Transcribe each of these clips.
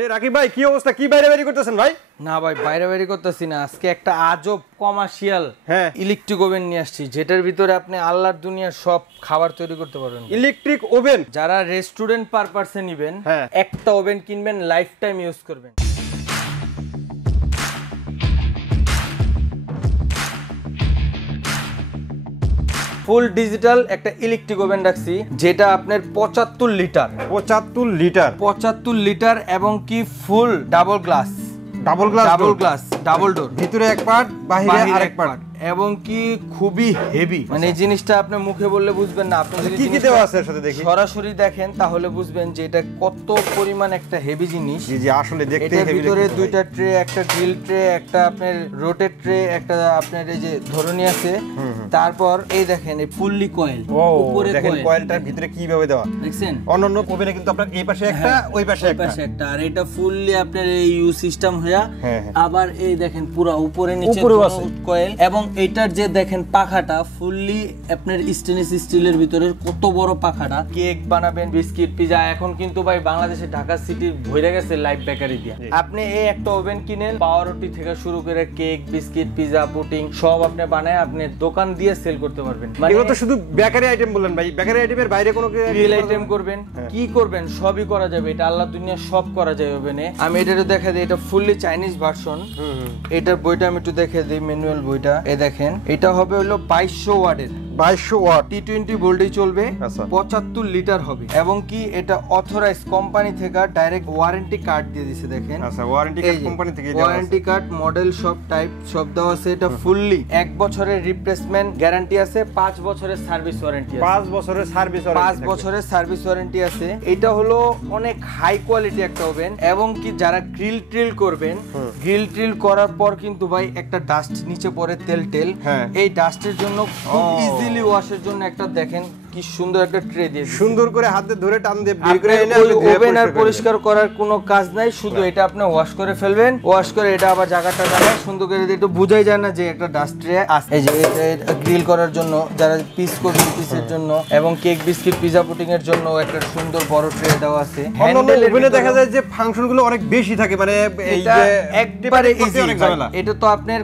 এই রাকিব ভাই কি অবস্থা, কি বাইরে বাইরে করতেছেন ভাই? না ভাই বাইরে বাইরে করতেছি না, আজকে একটা আজব কমার্শিয়াল ইলেকট্রিক ওভেন নিয়ে আসছি, যেটার ভিতরে আপনি আল্লাহর দুনিয়ার সব খাবার তৈরি করতে পারবেন। ইলেকট্রিক ওভেন যারা রেস্টুরেন্ট পারপাসে নেবেন, একটা ওভেন কিনবেন, লাইফ টাইম ইউজ করবেন। ফুল ডিজিটাল একটা ইলেকট্রিক ওভেন রাখছি, যেটা আপনার 75 লিটার 75 লিটার এবং কি ফুল ডাবল গ্লাস ডাবল ডোর, ভিতরে এক পার্ট বাইরে আরেক পার্ট, এবং কি খুবই হেভি। মানে এই জিনিসটা আপনি মুখে বললে বুঝবেন না, আপনি যদি কি দেওয়া আছে এর সাথে দেখি সরাসরি দেখেন তাহলে বুঝবেন যে এটা কত পরিমাণ একটা হেভি জিনিস। জি আসলে দেখতে হেভি। এর ভিতরে দুইটা ট্রে, একটা গ্রিল ট্রে, একটা আপনার রোটেট ট্রে, একটা আপনার এই যে ধরনী আছে। তারপর এই দেখেন এই ফুললি কয়েল, উপরে দেখেন কয়েলটার ভিতরে কিভাবে দেওয়া দেখছেন। অন্যান্য ওভেনে কিন্তু আপনার এই পাশে একটা ওই পাশে একটা, আর এটা ফুললি আপনার এই ইউ সিস্টেম হয়া। আবার এই দেখেন পুরো উপরে নিচে কয়েল, এবং এটার যে দেখেন পাখাটা ফুললি আপনার স্টেনলেস স্টিলের ভিতরে, কত বড় পাখাটা। কেক বানাবেন, বিস্কিট, পিজা, এখন কিন্তু ভাই বাংলাদেশে ঢাকা সিটি ভরে গেছে লাইভ বেকারি দিয়ে। আপনি এই একটা ওভেন কিনেন, পাউরুটি থেকে শুরু করে কেক, বিস্কিট, পিজা, পুডিং সব আপনি বানায় আপনি দোকান দিয়ে সেল করতে পারবেন। এগুলো তো শুধু বেকারি আইটেম বললেন ভাই, বেকারি আইটেমের বাইরে কোনো রিয়েল আইটেম করবেন, কি করবেন সবই করা যাবে। এটা আল্লাহ দুনিয়া সব করা যাবে ওভেনে। আমি এটা দেখা দিই, এটা ফুললি চাইনিজ ভার্সন। এটার বইটা আমি একটু দেখে দিই, ম্যানুয়াল বইটা। দেখেন এটা হবে হলো 2200 ওয়াটের, 2200 ওয়াট T20 ভোল্টেজ চলবে, 75 লিটার হবে, এবং কি এটা অথরাইজ কোম্পানি থেকে ডাইরেক্ট ওয়ারেন্টি কার্ড দিয়ে দিয়েছে। দেখেন আচ্ছা, ওয়ারেন্টি কার্ড কোম্পানি থেকে দেওয়া আছে, ওয়ারেন্টি কার্ড, মডেল সব টাইপ সব দেওয়া আছে। এটা ফুললি 1 বছরের রিপ্লেসমেন্ট গ্যারান্টি আছে, 5 বছরের সার্ভিস ওয়ারেন্টি আছে, 5 বছরের সার্ভিস ওয়ারেন্টি, 5 বছরের সার্ভিস ওয়ারেন্টি আছে। এটা হলো অনেক হাই কোয়ালিটি একটা ওভেন, এবং কি যারা গ্রিল ট্রিল করবেন, গ্রিল ট্রিল করার পর কিন্তু ভাই একটা ডাস্ট নিচে পড়ে, তেল এই ডাস্টের জন্য খুব ইজিলি ওয়াশের জন্য একটা দেখেন কি সুন্দর একটা ট্রে দিয়ে সুন্দর করে হাতে ধরে টান দিয়ে বের করে এনে ওভেন আর পরিষ্কার করার কোনো কাজ নাই, শুধু এটা আপনি ওয়াশ করে ফেলবেন। ওয়াশ করে এটা আবার জায়গাটা জায়গায় সুন্দর করে দিয়ে, একটু বুঝাই যায় না যে একটা ডাস্ট ট্রে আছে। এই যে গ্রিল করার জন্য, যারা পিস করবেন পিসের জন্য, এবং কেক, বিস্কিট, পিজা, পুডিং এর জন্য একটা সুন্দর বড় ট্রে দেওয়া আছে। ওভেনে দেখা যায় যে ফাংশন গুলো অনেক বেশি থাকে, মানে এই যে একবারে ইজি। এটা তো আপনার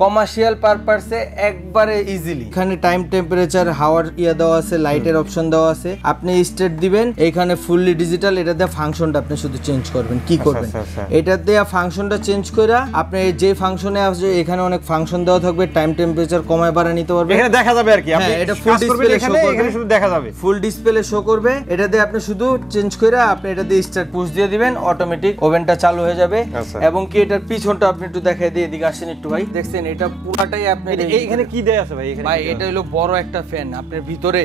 কমার্শিয়াল পারপাসে একবারে ইজিলি। এখানে টাইম, টেম্পারেচার, হাওয়ার দেওয়া আছে, লাইটের অপশন দেওয়া আছে। আপনি স্টেট দিবেন, এখানে ফুললি ডিজিটাল। এটা দিয়ে ফাংশনটা আপনি শুধু চেঞ্জ করবেন, কি করবেন এটা দিয়ে ফাংশনটা চেঞ্জ করে আপনি যে ফাংশনে আছে এখানে অনেক ফাংশন দেওয়া থাকবে, টাইম, টেম্পারেচার কমায় বাড়া নিতে পারবেন। এখানে দেখা যাবে আর কি, আপনি এটা ফুল ডিসপ্লে শো করবে, এখানে শুধু দেখা যাবে, ফুল ডিসপ্লে শো করবে। এটা দিয়ে আপনি শুধু চেঞ্জ করে আপনি এটা দিয়ে স্টার্ট পুশ দিয়ে দিবেন, অটোমেটিক ওভেনটা চালু হয়ে যাবে। এবং কি এটার পিছনটা আপনি একটু দেখাই দিয়ে, এদিকে আসেন একটু ভাই। দেখছেন এটা পুরাটাই আপনি এখানে কি দেয়া আছে ভাই? এখানে ভাই এটা হলো বড় একটা ফ্যান আপনার ভিতরে,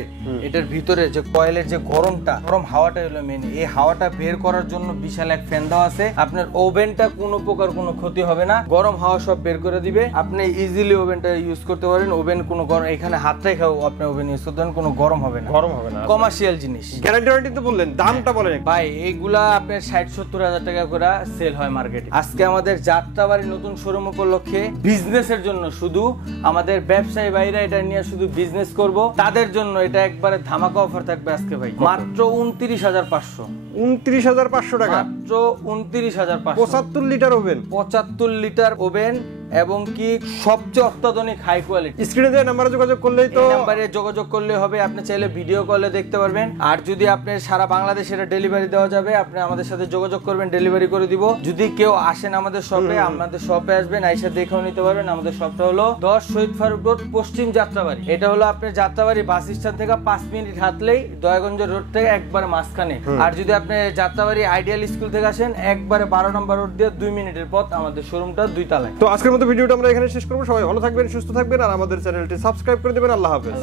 এটার ভিতরে যে কয়েলের যে গরম হাওয়াটা হলো মেন। এই হাওয়াটা বের করার জন্য বিশাল এক ফ্যান দেওয়া আছে। আপনার ওভেনটা কোনো প্রকার কোনো ক্ষতি হবে না, গরম হাওয়া সব বের করে দিবে। আপনি ইজিলি ওভেনটা ইউজ করতে পারেন। ওভেন কোনো গরম, এখানে হাত রেখেও আপনি ওভেন ইউজ করতে পারেন, কোনো গরম হবে না। কমার্শিয়াল জিনিস। গ্যারান্টি ওয়ারেন্টি তো বললেন, দামটা বলেন ভাই। এইগুলা আপনার 60-70 হাজার টাকা করে সেল হয় মার্কেটে। আজকে আমাদের যাত্রাবাড়ি নতুন শোরুম উপলক্ষে বিজনেসের জন্য, শুধু আমাদের ব্যবসায়ী ভাইরা এটা নিয়ে শুধু বিজনেস করব, তাদের জন্য এটা একবারে ধামাকা অফার থাকবে আজকে ভাই, মাত্র 29,500। 29,500 টাকা, মাত্র 29,500। 75 লিটার ওভেন, 75 লিটার ওভেন, এবং কি সবচেয়ে অত্যাধুনিক হাই কোয়ালিটি। স্ক্রিনে দেওয়া নম্বরে যোগাযোগ করলেই তো, নম্বরে যোগাযোগ করলে হবে। আপনি চাইলে ভিডিও কলে দেখতে পারবেন, আর যদি আপনি সারা বাংলাদেশে এটা ডেলিভারি দেওয়া যাবে, আপনি আমাদের সাথে যোগাযোগ করবেন, ডেলিভারি করে দিব। যদি কেউ আসেন আমাদের শপে, আমাদের শপে আসবেন, আইসা দেখেও নিতে পারবেন। আমাদের শপটা হলো 10 শহীদ ফারুক রোড, পশ্চিম যাত্রাবাড়ি। এটা হলো আপনার যাত্রাবাড়ি বাস স্ট্যান্ড থেকে 5 মিনিট হাঁটলেই দয়াগঞ্জ রোড থেকে একবারে মাঝখানে। আর যদি আপনি যাত্রাবাড়ি আইডিয়াল স্কুল থেকে আসেন, একবারে 12 নম্বর রোড দিয়ে 2 মিনিটের পথ, আমাদের শোরুমটা 2 তলায়। তো আজকের মতো ভিডিওটা আমরা এখানে শেষ করবো। সবাই ভালো থাকবেন, সুস্থ থাকবেন, আর আমাদের চ্যানেলটি সাবস্ক্রাইব করে দেবেন। আল্লাহ হাফেজ।